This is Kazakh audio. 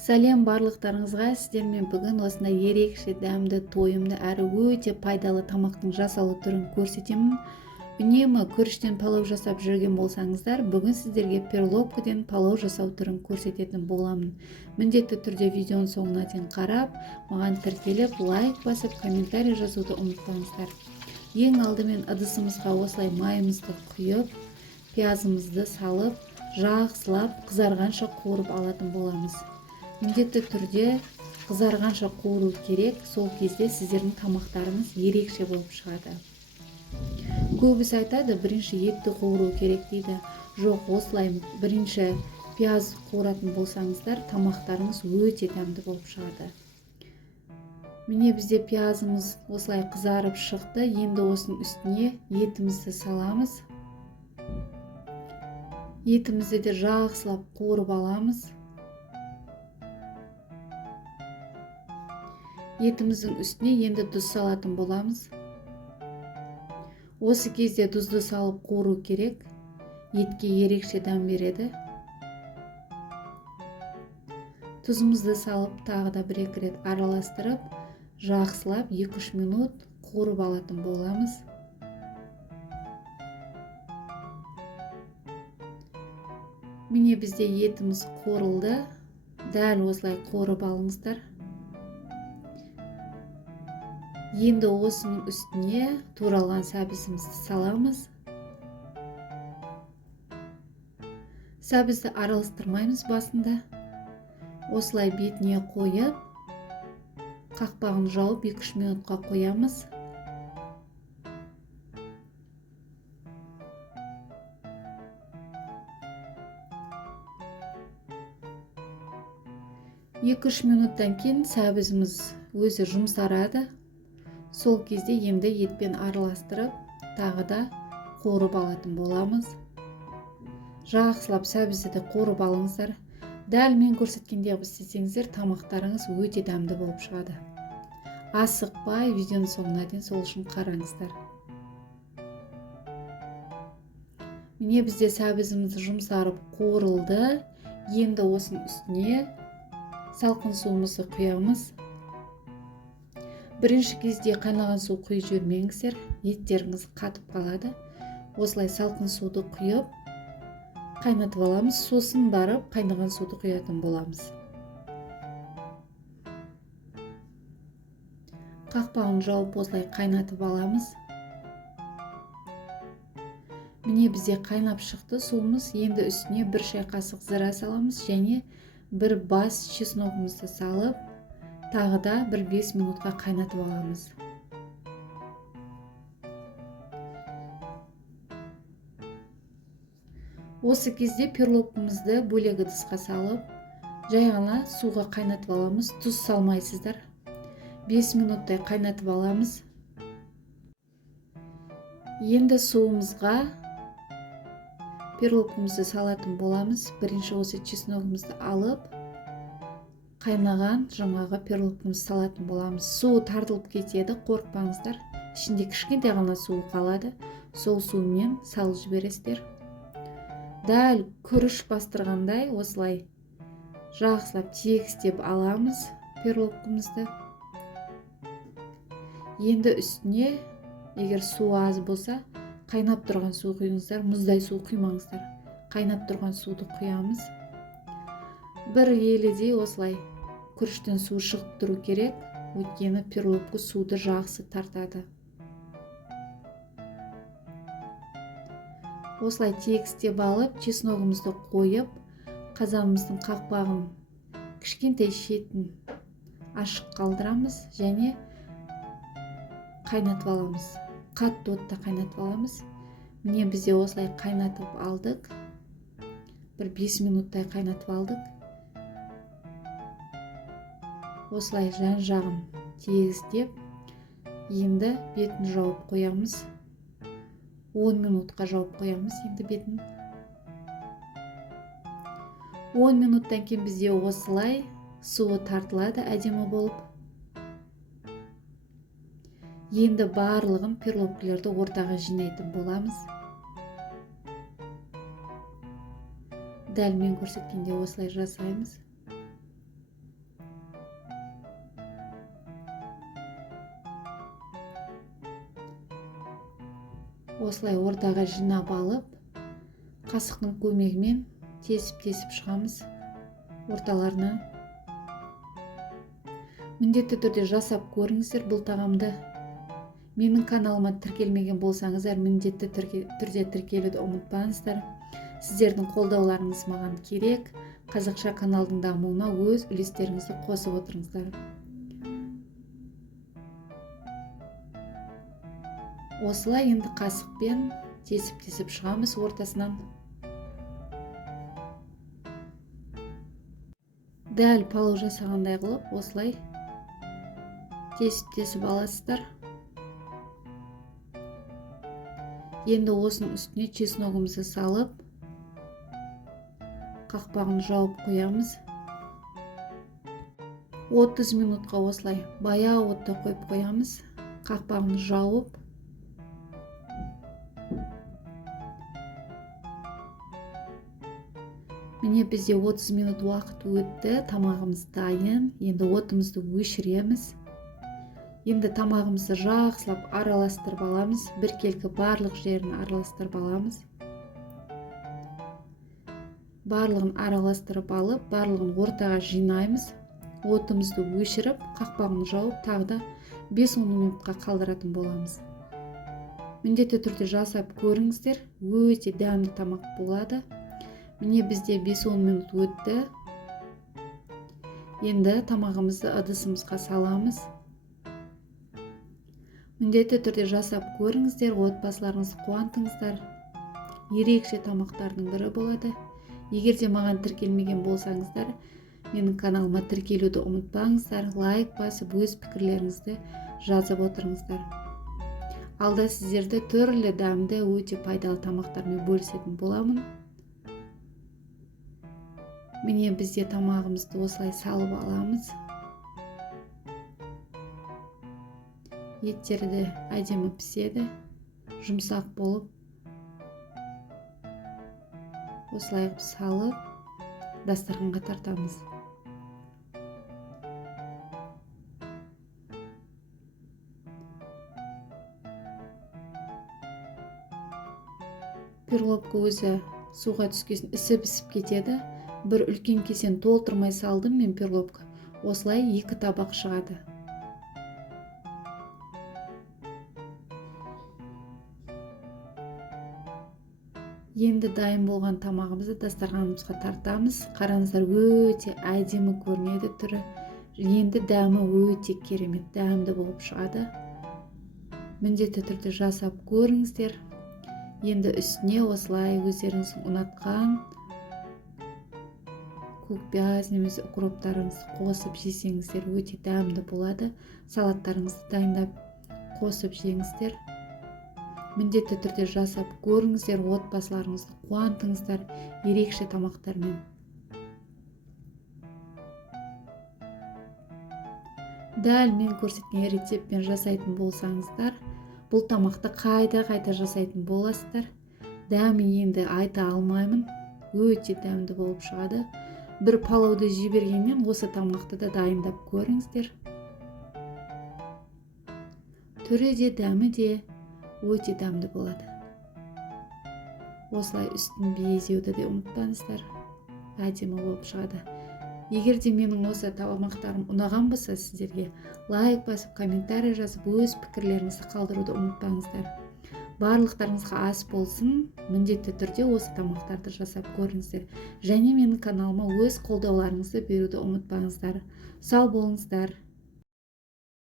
Сәлем барлықтарыңызға. Сіздермен бүгін осындай ерекше, дәмді, тойымды әрі өте пайдалы тамақтың жасалу түрін көрсетемін. Үнемі күріштен палау жасап жүрген болсаңыздар, бүгін сіздерге перловкіден палау жасау түрін көрсететін боламын. Міндетті түрде видеоның соңына дейін қарап, маған тіркеліп, лайк басып, комментарий жазуды ұмытпаңыздар. Ең алдымен ыдысымызға осылай майымызды құйып, пиязымызды салып, жақсылап қызарғанша қуырып алатын боламыз. Міндетті түрде қызарғанша қуыру керек, сол кезде сіздердің тамақтарыңыз ерекше болып шығады. Көбісі айтады, бірінші етті қуыру керек дейді. Жоқ, осылай бірінші пияз қуыратын болсаңыздар, тамақтарыңыз өте дәмді болып шығады. Міне бізде пиязымыз осылай қызарып шықты. Енді осының үстіне етімізді саламыз. Етімізді де жақсылап қуырып аламыз. Етіміздің үстіне енді тұз салатын боламыз. Осы кезде тұзды салып қуыру керек. Етке ерекше дәм береді. Тұзымызды салып, тағы да 1-2 рет араластырып, жақсылап 2-3 минут қуырып алатын боламыз. Міне бізде етіміз қуырылды. Дәл осылай қуырып алыңыздар. Енді осының үстіне туралған сәбізімізді саламыз. Сәбізді араластырмаймыз басында. Осылай бетіне қойып, қақпағын жауып 2-3 минутқа қоямыз. Екі-үш минуттан кейін сәбізіміз өзі жұмсарады. Сол кезде енді етпен араластырып, тағы да қуырып алатын боламыз. Жақсылап сәбізді де қуырып алыңыздар. Дәл мен көрсеткендей істесеңіздер, тамақтарыңыз өте дәмді болып шығады. Асықпай, видеоның соңына дейін сол үшін қараңыздар. Міне бізде сәбізіміз жұмсарып қуырылды. Енді осының үстіне салқын суымызды құямыз. Бірінші кезде қайнаған су құйып жібермеңіздер, еттеріңіз қатып қалады. Осылай салқын суды құйып, қайнатып аламыз, сосын барып қайнаған суды құятын боламыз. Қақпағын жауып осылай қайнатып аламыз. Міне бізде қайнап шықты суымыз. Енді үстіне 1 шай қасық зіра саламыз және 1 бас чесногымызды салып, тағы да 5 минутқа қайнатып аламыз. Осы кезде перловкамызды бөлек ыдысқа салып, жай ғана суға қайнатып аламыз. Тұз салмайсыздар. 5 минуттай қайнатып аламыз. Енді суымызға перловкамызды салатын боламыз. Бірінші осы чесногымызды алып, қайнаған жаңағы перловкамызды салатын боламыз. Суы тартылып кетеді, қорықпаңыздар. Ішінде кішкентай ғана су қалады. Сол сумен салып жібересіздер. Дәл күріш бастырғандай осылай жақсылап тегістеп аламыз перловкамызды. Енді үстіне, егер су аз болса, қайнап тұрған су құйыңыздар, мұздай су құймаңыздар. Қайнап тұрған суды құямыз. Бір елідей осылай күріштен су шығып тұру керек, өйткені перловка суды жақсы тартады. Осылай тегістеп алып, чесногымызды қойып, қазанымыздың қақпағын кішкентай шетін ашық қалдырамыз және қайнатып аламыз. Қатты отта қайнатып аламыз. Міне бізде осылай қайнатып алдық. 5 минуттай қайнатып алдық. Осылай жан-жағын тегістеп, енді бетін жауып қоямыз. 10 минутқа жауып қоямыз енді бетін. 10 минуттан кейін бізде осылай суы тартылады әдемі болып. Енді барлығын перловкаларды ортаға жинайтын боламыз. Дәл мен көрсеткенде осылай жасаймыз. осылай ортаға жинап алып, қасықтың көмегімен тесіп шығамыз орталарына. Міндетті түрде жасап көріңіздер бұл тағамды. Менің каналыма тіркелмеген болсаңыздар, міндетті түрде тіркелуді ұмытпаңыздар. Сіздердің қолдауларыңыз маған керек. Қазақша каналдың дамуына өз үлестеріңізді қосып отырыңыздар. Осылай енді қасықпен тесіп шығамыз ортасынан. Дәл палау жасағандай қылып, осылай тесіп аласыздар. Енді осының үстіне чесногымызды салып, қақпағын жауып қоямыз. 30 минутқа осылай баяу отта қойып қоямыз. Қақпағын жауып, міне бізде 30 минут уақыт өтті, тамағымыз дайын. Енді отымызды өшіреміз. Енді тамағымызды жақсылап араластырып аламыз. Біркелкі барлық жерін араластырып аламыз. Барлығын араластырып алып, барлығын ортаға жинаймыз. Отымызды өшіріп, қақпағын жауып, тағы да 5-10 минутқа қалдыратын боламыз. Міндетті түрде жасап көріңіздер, өте дәмді тамақ болады. Міне бізде 5-10 минут өтті. Енді тамағымызды ыдысымызға саламыз. Міндетті түрде жасап көріңіздер, отбасыларыңызды қуантыңыздар. Ерекше тамақтардың бірі болады. Егер де маған тіркелмеген болсаңыздар, менің каналыма тіркелуді ұмытпаңыздар. Лайк басып, өз пікірлеріңізді жазып отырыңыздар. Алда сіздерді түрлі дәмді, өте пайдалы тамақтармен бөлісетін боламын. Міне бізде тамағымызды осылай салып аламыз. Еттері де әдемі піседі, жұмсақ болып. Осылай салып, дастарханға тартамыз. Перловка өзі суға түскесін ісіп кетеді. Бір үлкен кесен толтырмай салдым мен перловка. Осылай 2 табақ шығады. Енді дайын болған тамағымызды дастарханымызға тартамыз. Қараңыздар, өте әдемі көрінеді түрі. Енді дәмі өте керемет, дәмді болып шығады. Міндетті түрде жасап көріңіздер. Енді үстіне осылай өздеріңіздің ұнатқан көкпияз немесе укроптарыңызды қосып жесеңіздер өте дәмді болады. Салаттарыңызды дайындап қосып жеңіздер. Міндетті түрде жасап көріңіздер, отбасыларыңызды қуантыңыздар ерекше тамақтармен. Дәл мен көрсеткен рецептпен жасайтын болсаңыздар, бұл тамақты қайта жасайтын боласыздар. Дәмі енді айта алмаймын, өте дәмді болып шығады. Бір палауды жібергеннен осы тамақты да дайындап көріңіздер. Түрі де, дәмі де өте дәмді болады. Осылай үстін безеуді де ұмытпаңыздар. Әдемі болып шығады. Егер де менің осы тамақтарым ұнаған болса, сіздерге лайк басып, комментарий жазып, өз пікірлеріңізді қалдыруды ұмытпаңыздар. Барлықтарыңызға ас болсын, міндетті түрде осы тамақтарды жасап көріңіздер. Және менің каналыма өз қолдауларыңызды беруді ұмытпаңыздар. Сау болыңыздар.